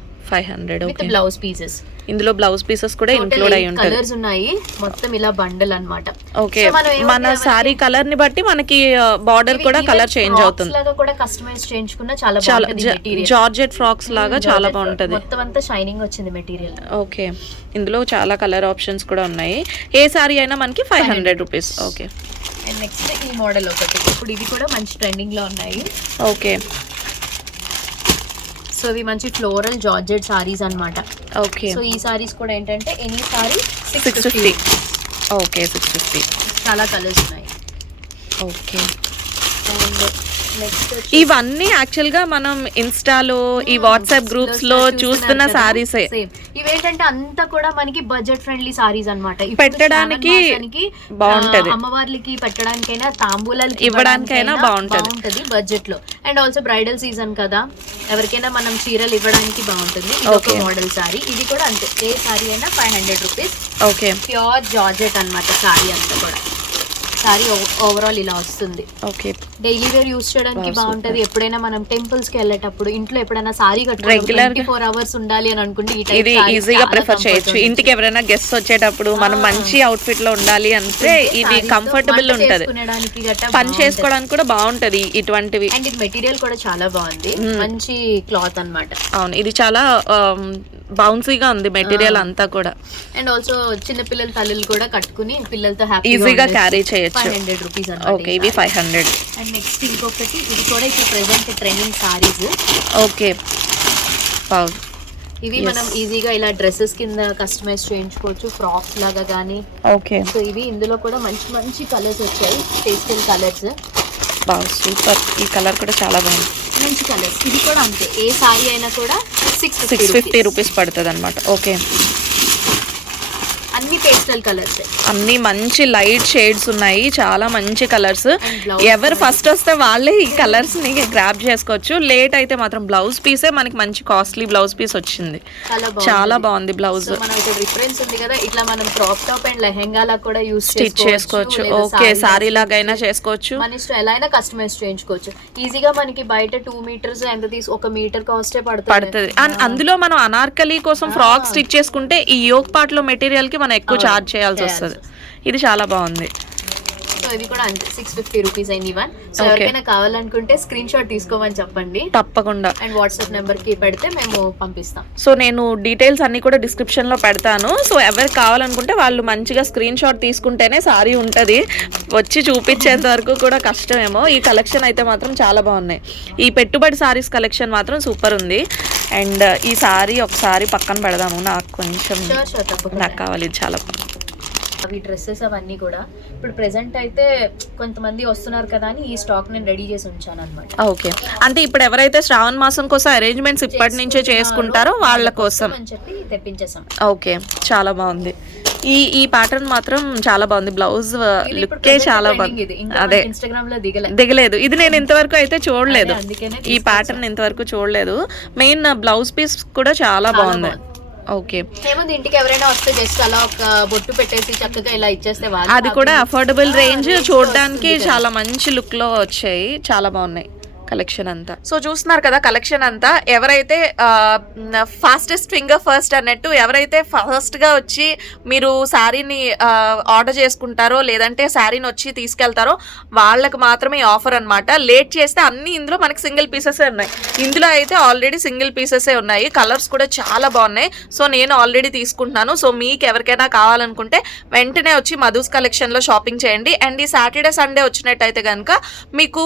with blouse pieces. ఇందులో బ్లౌజ్ పీసెస్ కూడా ఇంక్లూడ్ అయి ఉంటాయి. కలర్స్ ఉన్నాయి మొత్తం ఇలా బండల్ అన్నమాట. ఓకే, మన సారీ కలర్ ని బట్టి మనకి బార్డర్ కూడా కలర్ చేంజ్ అవుతుంది. లాగా కూడా కస్టమైజ్ చేయించుకున్నా చాలా బాగుంటది మెటీరియల్. జార్జెట్ ఫ్రాక్స్ లాగా చాలా బాగుంటది. మొత్తం అంతా షైనింగ్ వచ్చింది మెటీరియల్. ఓకే, ఇందులో చాలా కలర్ ఆప్షన్స్ కూడా ఉన్నాయి. ఏ సారీ అయినా మనకి 500 రూపీస్. ఓకే, అండ్ నెక్స్ట్ ఈ మోడల్ ఒకటి, ఇప్పుడు ఇవి కూడా మంచి ట్రెండింగ్ లో ఉన్నాయి. ఓకే, సో ఇవి మంచి ఫ్లోరల్ జార్జెట్ సారీస్ అన్నమాట. ఓకే, సో ఈ సారీస్ కూడా ఏంటంటే ఎనీ సారీ 650. ఓకే, 650. చాలా కలర్స్ ఉన్నాయి. ఓకే, అండ్ నెక్స్ట్ ఇవన్నీ యాక్చువల్ గా మనం ఇన్స్టాలో ఈ వాట్సాప్ గ్రూప్స్ లో చూస్తున్న సారీస్. ఇవేంటంటే అంతా కూడా మనకి బడ్జెట్ ఫ్రెండ్లీ సారీస్ అన్నమాట. పెట్టడానికి బాగుంటది, అమ్మవార్లకి పెట్టడానికైనా తాంబూలాలకి ఇవ్వడానికైనా బాగుంటది బడ్జెట్ లో. అండ్ ఆల్సో బ్రైడల్ సీజన్ కదా, ఎవరికైనా మనం చీరలు ఇవ్వడానికి బాగుంటుంది. ఒక మోడల్ సారీ, ఇది కూడా అంతే, ఏ సారీ అయినా 500 రూపీస్. ఓకే, ప్యూర్ జార్జెట్ అన్నమాట సారీ అంతా కూడా. సారీ ఓవరాల్ ఇలా వస్తుంది. ఓకే, డైలీ వేర్ యూస్ చేయడానికి Wow, బాగుంటది. ఎప్పుడైనా మనం టెంపుల్స్ కి వెళ్ళేటప్పుడు ఇంట్లో ఎప్పుడైనా సారీ Regular గా 24 hours ఉండాలి అని అనుకుంటే ఈ ఇది ఈజీగా ప్రిఫర్ చేయొచ్చు. ఇంటికి ఎవరైనా గెస్ట్ వచ్చేటప్పుడు మనం మంచి అవుట్ఫిట్ లో ఉండాలి అంటే ఇది కంఫర్టబుల్ ఉంటది, పని చేసుకోవడానికి కూడా బాగుంటది ఇటువంటివి. అండ్ ఇది మెటీరియల్ కూడా చాలా బాగుంది, మంచి క్లాత్ అన్నమాట. అవును, ఇది చాలా బౌన్సీగా ఉంది మెటీరియల్ అంతా కూడా. అండ్ ఆల్సో చిన్న పిల్లల తల్లులు కూడా కట్టుకుని పిల్లలతో హ్యాపీ ఈజీగా క్యారీ చేయొచ్చు. 500 రూపీస్ ఓకే, ఇవి 500. అండ్ నెక్స్ట్ ఇంకొకటి, ఇది కూడా ఇప్పుడు ప్రెసెంట్ ట్రెండింగ్ సారీస్. ఓకే, ఇవి మనం ఈజీగా ఇలా డ్రెస్సెస్ కింద కస్టమైజ్ చేయించుకోవచ్చు, ఫ్రాక్స్ లాగా కానీ. ఓకే, సో ఇవి ఇందులో కూడా మంచి మంచి కలర్స్ వచ్చాయి, పేస్టల్ కలర్స్. సూపర్, ఈ కలర్ కూడా చాలా బాగుంది, మంచి కలర్స్. ఇది కూడా అంతే, ఏ సారీ అయినా కూడా 650 రూపీస్ పడుతుంది అనమాట. ఓకే, అన్ని పేస్టల్ కలర్స్, అన్ని మంచి లైట్ షేడ్స్ ఉన్నాయి, చాలా మంచి కలర్స్. blouse ఎవరు ఫస్ట్ వస్తే వాళ్ళే ఈ కలర్స్ ని గ్రాబ్ చేసుకోవచ్చు. లేట్ అయితే మాత్రం బ్లౌజ్ పీసే మనకి మంచి కాస్ట్లీ బ్లౌజ్ పీస్ వచ్చింది, చాలా బాగుంది బ్లౌజ్. మనం ఇక్కడ రిఫరెన్స్ ఉంది కదా, ఇట్లా మనం క్రాప్ టాప్ అండ్ లెహెంగా లా కూడా యూస్ స్టిచ్ చేసుకోవచ్చు. ఓకే, సారీ లాగైనా చేసుకోవచ్చు, మన ఇష్టం ఎలా అయినా కస్టమైజ్ చేయించుకోవచ్చు ఈజీగా. మనకి బయట 2 meters ఎంత తీసి 1 meter కాస్టే పడుతుంది. అండ్ అందులో మనం అనార్కలి కోసం ఫ్రాక్ స్టిచ్ చేసుకుంటే ఈ యోక్ పార్ట్ లో మెటీరియల్ కి మనం ఎక్కువ చార్జ్ చేయాల్సి వస్తుంది. ఇది చాలా బాగుంది. సో ఇది కూడా అంతే 650 రూపీస్ అయింది వన్. సో ఎవరికైనా కావాలనుకుంటే స్క్రీన్ షాట్ తీసుకోమని చెప్పండి తప్పకుండా, అండ్ వాట్సాప్ నెంబర్ కి పెడితే మేము పంపిస్తాం. సో నేను డీటెయిల్స్ అన్ని కూడా డిస్క్రిప్షన్ లో పెడతాను. సో ఎవరికి కావాలనుకుంటే వాళ్ళు మంచిగా స్క్రీన్ షాట్ తీసుకుంటేనే సారీ ఉంటది, వచ్చి చూపించేంత వరకు కూడా కష్టమేమో. ఈ కలెక్షన్ అయితే మాత్రం చాలా బాగున్నాయి. ఈ పెట్టుబడి సారీస్ కలెక్షన్ మాత్రం సూపర్ ఉంది. అండ్ ఈ సారీ ఒకసారి పక్కన పెడదాము, నాకు కొంచెం నాకు కావాలి, ఇది చాలా బాగుంది. అవి డ్రెస్సెస్ అవన్నీ కూడా ఇప్పుడు ప్రెసెంట్ అయితే కొంతమంది వస్తున్నారు కదా అని ఈ స్టాక్ నేను రెడీ చేసి ఉంచాను అనమాట. ఓకే, అంటే ఇప్పుడు ఎవరైతే శ్రావణ మాసం కోసం అరేంజ్మెంట్స్ ఇప్పటి నుంచే చేసుకుంటారో వాళ్ళ కోసం అని చెప్పి తెప్పించేసాం. ఓకే, చాలా బాగుంది. ఈ ప్యాటర్న్ మాత్రం చాలా బాగుంది, బ్లౌజ్ లుక్కే చాలా బాగుంది. అదే ఇన్స్టాగ్రామ్ లో దిగలేదు, ఇది నేను ఇంతవరకు అయితే చూడలేదు, ఈ ప్యాటర్న్ ఇంతవరకు చూడలేదు. మెయిన్ బ్లౌజ్ పీస్ కూడా చాలా బాగుంది. ఓకే, ఏముంది ఇంటికి ఎవరైనా వస్తే జస్ట్ అలా ఒక బొట్టు పెట్టేసి చక్కగా ఇలా ఇచ్చేస్తే అది కూడా అఫోర్డబుల్ రేంజ్, చూడడానికి చాలా మంచి లుక్ లో వచ్చాయి, చాలా బాగున్నాయి కలెక్షన్ అంతా. సో చూస్తున్నారు కదా కలెక్షన్ అంతా. ఎవరైతే ఫాస్టెస్ట్ ఫింగర్ ఫస్ట్ అన్నట్టు, ఎవరైతే ఫస్ట్ గా వచ్చి మీరు శారీని ఆర్డర్ చేసుకుంటారో లేదంటే శారీని వచ్చి తీసుకెళ్తారో వాళ్ళకి మాత్రమే ఆఫర్ అనమాట. లేట్ చేస్తే అన్ని ఇందులో మనకి సింగిల్ పీసెస్ ఉన్నాయి. ఇందులో అయితే ఆల్రెడీ సింగిల్ పీసెస్ ఉన్నాయి, కలర్స్ కూడా చాలా బాగున్నాయి. సో నేను ఆల్రెడీ తీసుకుంటున్నాను. సో మీకు ఎవరికైనా కావాలనుకుంటే వెంటనే వచ్చి మధుస్ కలెక్షన్ లో షాపింగ్ చేయండి. అండ్ ఈ సాటర్డే సండే వచ్చినట్టయితే కనుక మీకు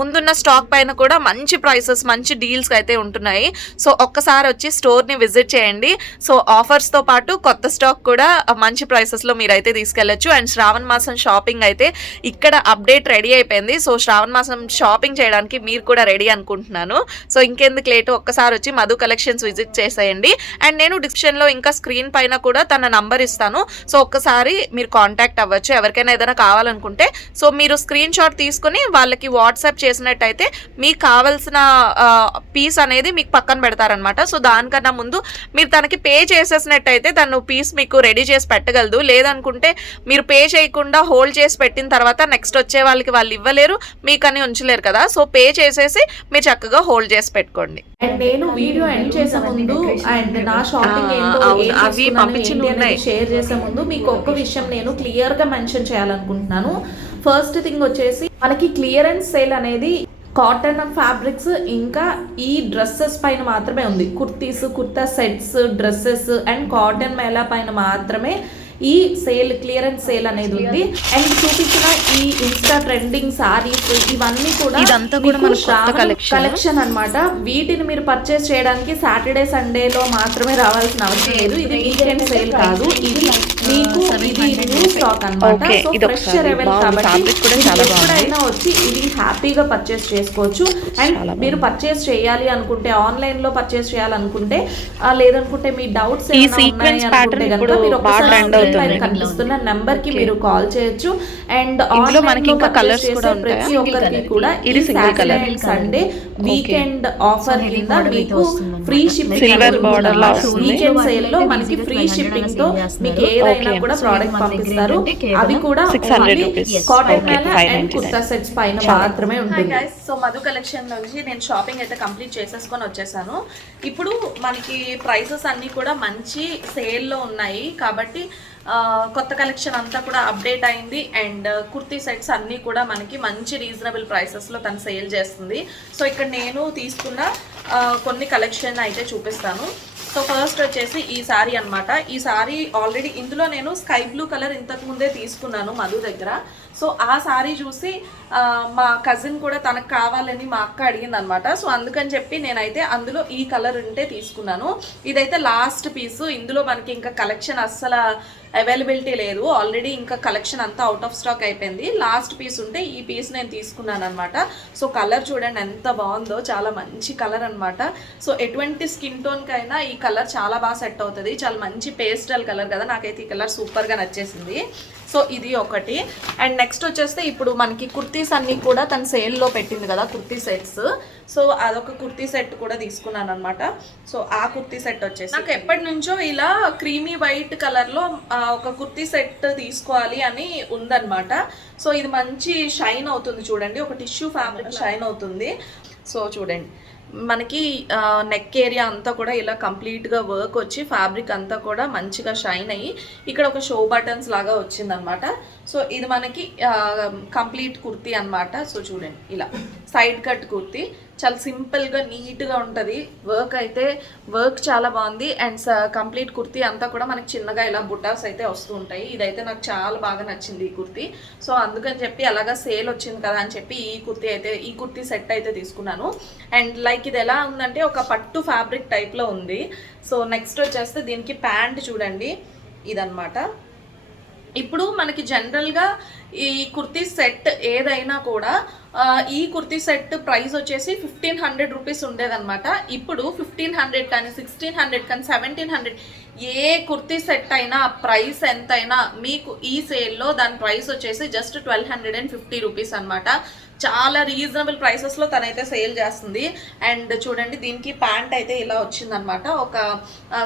ముందున్న స్టాక్ పైన కూడా మంచి ప్రైసెస్, మంచి డీల్స్ అయితే ఉంటున్నాయి. సో ఒక్కసారి వచ్చి స్టోర్ ని విజిట్ చేయండి. సో ఆఫర్స్ తో పాటు కొత్త స్టాక్ కూడా మంచి ప్రైసెస్ లో మీరైతే తీసుకెళ్లొచ్చు. అండ్ శ్రావణ మాసం షాపింగ్ అయితే ఇక్కడ అప్డేట్ రెడీ అయిపోయింది. సో శ్రావణ మాసం షాపింగ్ చేయడానికి మీరు కూడా రెడీ అనుకుంటున్నాను. సో ఇంకెందుకు లేటు, ఒక్కసారి వచ్చి మధు కలెక్షన్స్ విజిట్ చేసేయండి. అండ్ నేను డిస్క్రిప్షన్ లో ఇంకా స్క్రీన్ పైన కూడా తన నంబర్ ఇస్తాను. సో ఒక్కసారి మీరు కాంటాక్ట్ అవ్వచ్చు ఎవరికైనా ఏదైనా కావాలనుకుంటే. సో మీరు స్క్రీన్ షాట్ తీసుకుని వాళ్ళకి వాట్సాప్ చేసినట్టయితే మీకు కావాల్సిన పీస్ అనేది మీకు పక్కన పెడతారనమాట. సో దానికన్నా ముందు మీరు తనకి పే చేసేసినట్టయితే తను పీస్ మీకు రెడీ చేసి పెట్టగలదు. లేదనుకుంటే మీరు పే చేయకుండా హోల్డ్ చేసి పెట్టిన తర్వాత నెక్స్ట్ వచ్చే వాళ్ళకి వాళ్ళు ఇవ్వలేరు, మీకని ఉంచలేరు కదా. సో పే చేసేసి మీరు చక్కగా హోల్డ్ చేసి పెట్టుకోండి. అండ్ నేను వీడియో ఎండ్ చేసే ముందు అండ్ నా షాపింగ్ అవి పంపించి షేర్ చేసే ముందు మీకు ఒక్క విషయం నేను క్లియర్ గా మెన్షన్ చేయాలనుకుంటున్నాను. ఫస్ట్ థింగ్ వచ్చేసి మనకి క్లియరెన్స్ సేల్ అనేది కాటన్ ఫ్యాబ్రిక్స్ ఇంకా ఈ డ్రెస్సెస్ పైన మాత్రమే ఉంది. Kurtis, kurta sets, dresses and cotton Mela పైన మాత్రమే ఈ సేల్, క్లియరెన్స్ సేల్ అనేది ఉంది. అండ్ చూపించిన ఈ ఇన్స్టా ట్రెండింగ్ సారీస్ ఇవన్నీ కూడా ఇదంతా కూడా మన కొత్త కలెక్షన్ అన్నమాట. వీటిని మీరు పర్చేస్ చేయడానికి సాటర్డే సండేలో మాత్రమే రావాల్సిన అవసరం లేదు. ఇది వీకెండ్ సేల్ కాదు, ఇది మీకు ఇది న్యూ స్టాక్ అన్నమాట. సో ఫ్రెష్ అవైలబుల్ కాబట్టి ఎప్పుడైనా వచ్చి ఇది హ్యాపీగా పర్చేస్ చేసుకోవచ్చు. అండ్ మీరు పర్చేస్ చేయాలి అనుకుంటే, ఆన్లైన్ లో పర్చేస్ చేయాలనుకుంటే, లేదనుకుంటే మీ డౌట్స్ ఈ సీక్వెన్స్ ప్యాటర్న్ ఇప్పుడు బాగా ట్రెండ్ అవుతుంది లైన్ కనిపిస్తున్న నెంబర్ కి మీరు కాల్ చేయొచ్చు. అండ్ ఇందులో మనకి ఇంకా కలర్స్ కూడా ఉంటాయి. ప్రతి ఒక్కరికి కూడా ఇది single colour. Sunday weekend offer కింద మీకు ఫ్రీ షిప్పింగ్ సిల్వర్ బార్డర్ లా వస్తుంది. వీకెండ్ సేల్ లో మనకి ఫ్రీ షిప్పింగ్ తో మీకు ఏదైనా కూడా ప్రోడక్ట్ పంపిస్తారు. అవి కూడా 600 rupees. Cotton Okay, Mela and 599. Kurta sets పైన మాత్రమే ఉంటుంది. సో మధు కలెక్షన్ నుంచి నేను షాపింగ్ అయితే కంప్లీట్ చేసేసుకొని వచ్చేసాను. ఇప్పుడు మనకి ప్రైసెస్ అన్ని కూడా మంచి సేల్ లో ఉన్నాయి కాబట్టి కొత్త కలెక్షన్ అంతా కూడా అప్డేట్ అయింది. అండ్ కుర్తీ సెట్స్ అన్నీ కూడా మనకి మంచి రీజనబుల్ ప్రైసెస్లో తను సేల్ చేస్తుంది. సో ఇక్కడ నేను తీసుకున్న కొన్ని కలెక్షన్ అయితే చూపిస్తాను. సో ఫస్ట్ వచ్చేసి ఈ సారీ అనమాట. ఈ సారీ ఆల్రెడీ ఇందులో నేను స్కై బ్లూ కలర్ ఇంతకు ముందే తీసుకున్నాను మధు దగ్గర. సో ఆ సారీ చూసి మా కజిన్ కూడా తనకు కావాలని మా అక్క అడిగింది అనమాట. సో అందుకని చెప్పి నేనైతే అందులో ఈ కలర్ ఉంటే తీసుకున్నాను. ఇదైతే లాస్ట్ పీసు. ఇందులో మనకి ఇంకా కలెక్షన్ అస్సలు అవైలబిలిటీ లేదు. ఆల్రెడీ ఇంకా కలెక్షన్ అంతా అవుట్ ఆఫ్ స్టాక్ అయిపోయింది. లాస్ట్ పీస్ ఉంటే ఈ పీస్ నేను తీసుకున్నాను అనమాట. సో కలర్ చూడండి ఎంత బాగుందో, చాలా మంచి కలర్ అనమాట. సో ఎటువంటి స్కిన్ టోన్కి అయినా ఈ కలర్ చాలా బాగా సెట్ అవుతుంది. చాలా మంచి పేస్టల్ కలర్ కదా, నాకైతే ఈ కలర్ సూపర్గా నచ్చేసింది. సో ఇది ఒకటి. అండ్ నెక్స్ట్ వచ్చేస్తే ఇప్పుడు మనకి కుర్తీస్ అన్నీ కూడా తను సేల్లో పెట్టింది కదా కుర్తీ సెట్స్. సో అదొక కుర్తీ సెట్ కూడా తీసుకున్నాను అనమాట. సో ఆ కుర్తీ సెట్ వచ్చేసి నాకు ఎప్పటి నుంచో ఇలా క్రీమీ వైట్ కలర్లో ఒక కుర్తీ సెట్ తీసుకోవాలి అని ఉందన్నమాట. సో ఇది మంచి షైన్ అవుతుంది చూడండి, ఒక టిష్యూ ఫ్యాబ్రిక్ షైన్ అవుతుంది. సో చూడండి మనకి నెక్ ఏరియా అంతా కూడా ఇలా కంప్లీట్గా వర్క్ వచ్చి ఫ్యాబ్రిక్ అంతా కూడా మంచిగా షైన్ అయ్యి ఇక్కడ ఒక షో బటన్స్ లాగా వచ్చిందనమాట. సో ఇది మనకి కంప్లీట్ కుర్తీ అనమాట. సో చూడండి ఇలా సైడ్ కట్ కుర్తీ, చాలా సింపుల్గా నీట్గా ఉంటుంది. వర్క్ చాలా బాగుంది. అండ్ కంప్లీట్ కుర్తీ అంతా కూడా మనకి చిన్నగా ఇలా బుటాస్ అయితే వస్తూ ఉంటాయి. ఇదైతే నాకు చాలా బాగా నచ్చింది ఈ కుర్తీ. సో అందుకని చెప్పి అలాగా సేల్ వచ్చింది కదా అని చెప్పి ఈ కుర్తీ సెట్ అయితే తీసుకున్నాను. అండ్ లైక్ ఇది ఎలా ఉందంటే ఒక పట్టు ఫ్యాబ్రిక్ టైప్లో ఉంది. సో నెక్స్ట్ వచ్చేస్తే దీనికి ప్యాంట్ చూడండి ఇదన్నమాట. ఇప్పుడు మనకి జనరల్గా ఈ కుర్తీ సెట్ ఏదైనా కూడా ఈ కుర్తీ సెట్ ప్రైస్ వచ్చేసి 1500 రూపీస్ ఉండేదన్నమాట. ఇప్పుడు 1500 కానీ 1600 కానీ 1700 ఏ కుర్తీ సెట్ అయినా ప్రైస్ ఎంతైనా మీకు ఈ సేల్లో దాని ప్రైస్ వచ్చేసి జస్ట్ 1250 రూపీస్ అనమాట. చాలా రీజనబుల్ ప్రైసెస్లో తనైతే సేల్ చేస్తుంది. అండ్ చూడండి దీనికి ప్యాంట్ అయితే ఇలా వచ్చిందనమాట. ఒక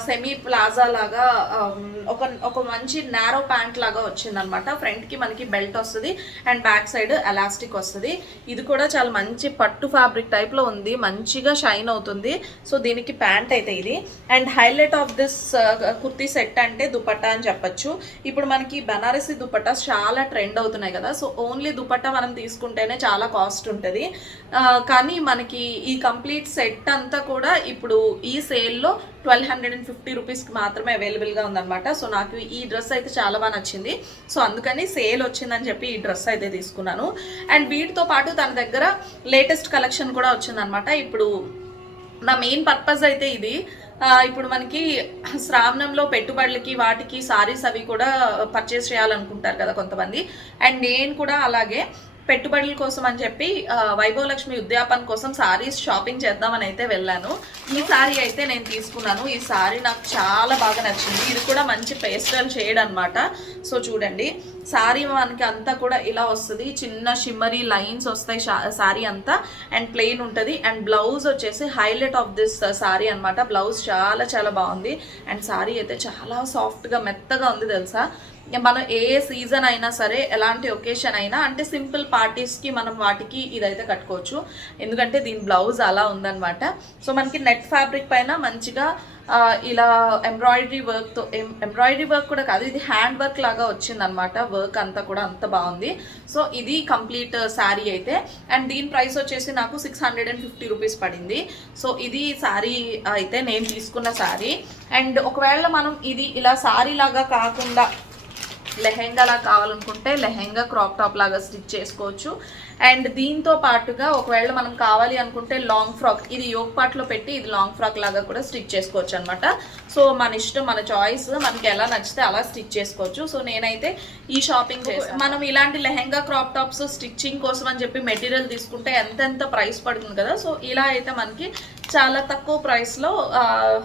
సెమీ ప్లాజా లాగా ఒక మంచి నారో ప్యాంట్ లాగా వచ్చిందనమాట. ఫ్రంట్కి మనకి బెల్ట్ వస్తుంది అండ్ బ్యాక్ సైడ్ ఎలాస్టిక్ వస్తుంది. ఇది కూడా చాలా మంచి పట్టు ఫ్యాబ్రిక్ టైప్లో ఉంది, మంచిగా షైన్ అవుతుంది. సో దీనికి ప్యాంట్ అయితే ఇది. And highlight of this kurti set అంటే దుపట్టా అని చెప్పచ్చు. ఇప్పుడు మనకి బనారసి దుపట్టాస్ చాలా ట్రెండ్ అవుతున్నాయి కదా. సో ఓన్లీ దుపట్టా మనం తీసుకుంటేనే చాలా కాస్ట్ ఉంటుంది. కానీ మనకి ఈ కంప్లీట్ సెట్ అంతా కూడా ఇప్పుడు ఈ సేల్లో 1250 రూపీస్కి మాత్రమే అవైలబుల్గా ఉందన్నమాట. సో నాకు ఈ డ్రెస్ అయితే చాలా బాగా నచ్చింది. సో అందుకని సేల్ వచ్చిందని చెప్పి ఈ డ్రెస్ అయితే తీసుకున్నాను. అండ్ వీటితో పాటు తన దగ్గర లేటెస్ట్ కలెక్షన్ కూడా వచ్చిందనమాట. ఇప్పుడు నా మెయిన్ పర్పస్ అయితే ఇది. ఇప్పుడు మనకి శ్రావణంలో పెట్టుబడులకి వాటికి సారీస్ అవి కూడా పర్చేస్ చేయాలనుకుంటారు కదా కొంతమంది. అండ్ నేను కూడా అలాగే పెట్టుబడుల కోసం అని చెప్పి వైభవలక్ష్మి ఉద్యాపన కోసం సారీస్ షాపింగ్ చేద్దామని అయితే వెళ్ళాను. ఈ సారీ అయితే నేను తీసుకున్నాను. ఈ సారీ నాకు చాలా బాగా నచ్చింది. ఇది కూడా మంచి పేస్టల్ షేడ్ అనమాట. సో చూడండి సారీ మనకి అంతా కూడా ఇలా వస్తుంది, చిన్న షిమ్మరీ లైన్స్ వస్తాయి సారీ అంతా. అండ్ ప్లెయిన్ ఉంటుంది. అండ్ బ్లౌజ్ వచ్చేసి హైలైట్ ఆఫ్ దిస్ సారీ అనమాట. బ్లౌజ్ చాలా చాలా బాగుంది. అండ్ సారీ అయితే చాలా సాఫ్ట్గా మెత్తగా ఉంది తెలుసా. మనం ఏ సీజన్ అయినా సరే, ఎలాంటి ఒకేషన్ అయినా, అంటే సింపుల్ పార్టీస్కి మనం వాటికి ఇదైతే కట్టుకోవచ్చు. ఎందుకంటే దీని బ్లౌజ్ అలా ఉందన్నమాట. సో మనకి నెట్ ఫ్యాబ్రిక్ పైన మంచిగా ఇలా ఎంబ్రాయిడరీ వర్క్ కూడా కాదు, ఇది హ్యాండ్ వర్క్ లాగా వచ్చిందనమాట. వర్క్ అంతా కూడా అంత బాగుంది. సో ఇది కంప్లీట్ శారీ అయితే. అండ్ దీని ప్రైస్ వచ్చేసి నాకు 650 రూపీస్ పడింది. సో ఇది శారీ అయితే నేను తీసుకున్న శారీ. అండ్ ఒకవేళ మనం ఇది ఇలా శారీ లాగా కాకుండా లెహెంగా లాగా కావాలనుకుంటే లెహెంగా క్రాప్ టాప్ లాగా స్టిచ్ చేసుకోవచ్చు. అండ్ దీంతో పాటుగా ఒకవేళ మనం కావాలి అనుకుంటే లాంగ్ ఫ్రాక్, ఇది యోగ్ పార్ట్లో పెట్టి ఇది లాంగ్ ఫ్రాక్ లాగా కూడా స్టిచ్ చేసుకోవచ్చు అనమాట. సో మన ఇష్టం, మన చాయిస్, మనకి ఎలా నచ్చితే అలా స్టిచ్ చేసుకోవచ్చు. సో నేనైతే ఈ షాపింగ్ చేస్తాను. మనం ఇలాంటి లెహెంగా క్రాప్ టాప్స్ స్టిచ్చింగ్ కోసం అని చెప్పి మెటీరియల్ తీసుకుంటే ఎంత ప్రైస్ పడుతుంది కదా. సో ఇలా అయితే మనకి చాలా తక్కువ ప్రైస్లో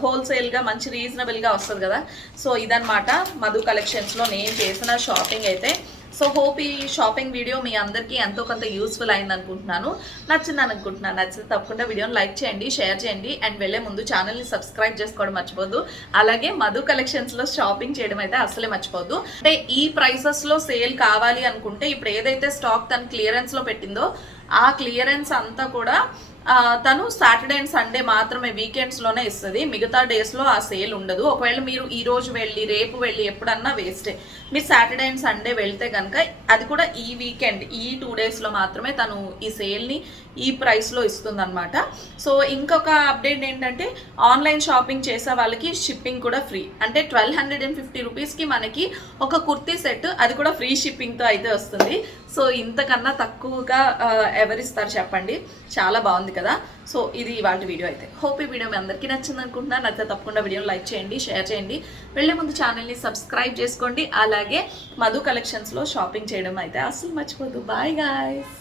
హోల్సేల్గా మంచి రీజనబుల్గా వస్తుంది కదా. సో ఇదన్నమాట మధు కలెక్షన్స్లో నేను చేసిన షాపింగ్ అయితే. సో హోప్ ఈ షాపింగ్ వీడియో మీ అందరికీ ఎంతో కొంత యూస్ఫుల్ అయింది అనుకుంటున్నాను, నచ్చింది అనుకుంటున్నాను. నచ్చితే తప్పకుండా వీడియోని లైక్ చేయండి, షేర్ చేయండి, అండ్ వెళ్ళే ముందు ఛానల్ని సబ్స్క్రైబ్ చేసుకోవడం మర్చిపోద్దు. అలాగే మధు కలెక్షన్స్లో షాపింగ్ చేయడం అయితే అసలే మర్చిపోద్దు. అంటే ఈ ప్రైసెస్లో సేల్ కావాలి అనుకుంటే ఇప్పుడు ఏదైతే స్టాక్ తను క్లియరెన్స్లో పెట్టిందో ఆ క్లియరెన్స్ అంతా కూడా తను సాటర్డే అండ్ సండే మాత్రమే వీకెండ్స్లోనే ఇస్తుంది. మిగతా డేస్లో ఆ సేల్ ఉండదు. ఒకవేళ మీరు ఈ రోజు వెళ్ళి రేపు వెళ్ళి ఎప్పుడన్నా వేస్టే. మీరు సాటర్డే అండ్ సండే వెళ్తే కనుక అది కూడా ఈ వీకెండ్ ఈ 2 డేస్లో మాత్రమే తను ఈ సేల్ని ఈ ప్రైస్లో ఇస్తుంది అనమాట. సో ఇంకొక అప్డేట్ ఏంటంటే ఆన్లైన్ షాపింగ్ చేసే వాళ్ళకి షిప్పింగ్ కూడా ఫ్రీ. అంటే 1250 రూపీస్కి మనకి ఒక కుర్తీ సెట్, అది కూడా ఫ్రీ షిప్పింగ్తో అయితే వస్తుంది. సో ఇంతకన్నా తక్కువగా ఎవరిస్తారు చెప్పండి, చాలా బాగుంది కదా. సో ఇది ఇవాళ వీడియో అయితే. హోప్ ఈ వీడియో మీ అందరికీ నచ్చింది అనుకుంటున్నాను. నచ్చితే తప్పకుండా వీడియోని లైక్ చేయండి, షేర్ చేయండి, వెళ్ళే ముందు ఛానల్ని సబ్స్క్రైబ్ చేసుకోండి. అలాగే మధు కలెక్షన్స్లో షాపింగ్ చేయడం అయితే అసలు మర్చిపోద్దు. Bye guys.